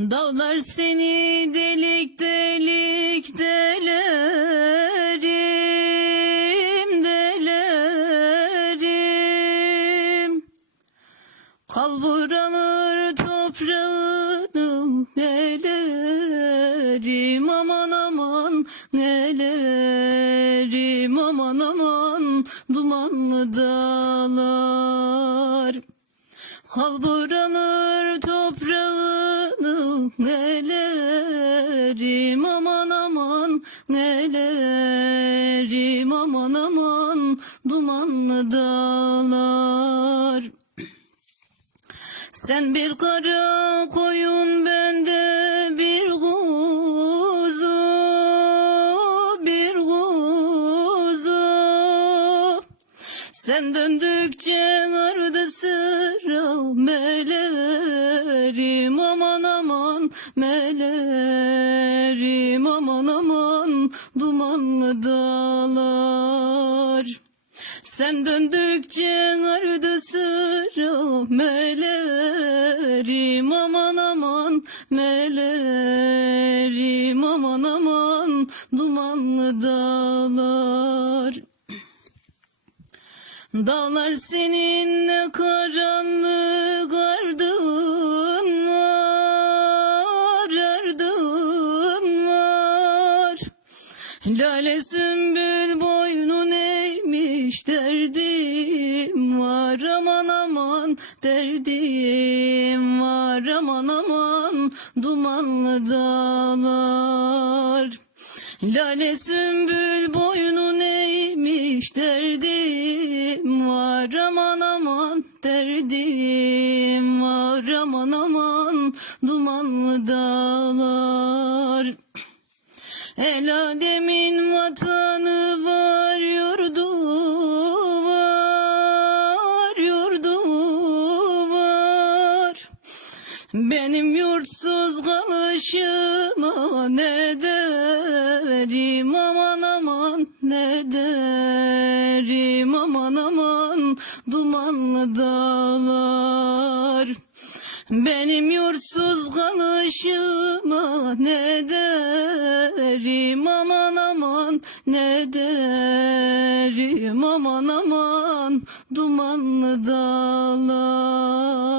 Dağlar seni delik delik delerim delerim. Kalburanır toprağını elerim aman aman elerim aman aman dumanlı dağlar. Kalburanır toprağını elerim aman aman elerim aman aman dumanlı dağlar. Sen bir kara koyun bende bir kuzu bir kuzu. Sen döndükçe aman melerim aman aman dumanlı dağlar. Sen döndükçe ardı sıra melerim. Aman aman melerim. Aman aman dumanlı dağlar. Dağlar seninle karanlık Lale sümbül boynun eğmiş derdim var aman aman derdim var aman aman dumanlı dağlar. Lale sümbül boynun eğmiş derdim var aman aman derdim var aman aman dumanlı dağlar. El alemin vatanı var yurdu var yurdu var. Benim yurtsuz kalışıma ne derim aman aman ne derim aman aman dumanlı dağlar benim yurtsuz kalışıma ne derim? Aman aman ne derim? Aman aman dumanlı dağlar